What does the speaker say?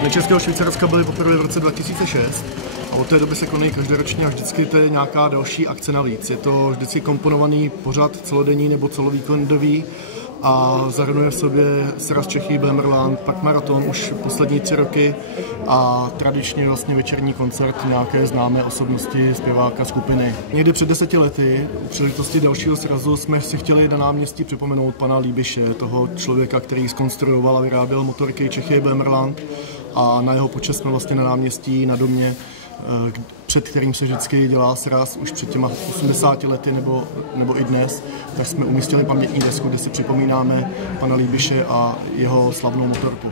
Dny Českého Švýcarska byly poprvé v roce 2006 a od té doby se konají každoročně a vždycky to je nějaká další akce navíc. Je to vždycky komponovaný pořad celodenní nebo celovíkendový a zahrnuje v sobě sraz Čechy, Böhmerland, pak maraton už poslední 3 roky a tradičně vlastně večerní koncert nějaké známé osobnosti, zpěváka, skupiny. Někdy před 10 lety, u příležitosti dalšího srazu, jsme si chtěli na náměstí připomenout pana Líbiše, toho člověka, který zkonstruoval a vyráběl motorky Čechy, Böhmerland, a na jeho počest jsme vlastně na náměstí, na domě, před kterým se vždycky dělá sraz už před těma 80 lety nebo i dnes, tak jsme umístili pamětní desku, kde si připomínáme pana Líbiše a jeho slavnou motorku.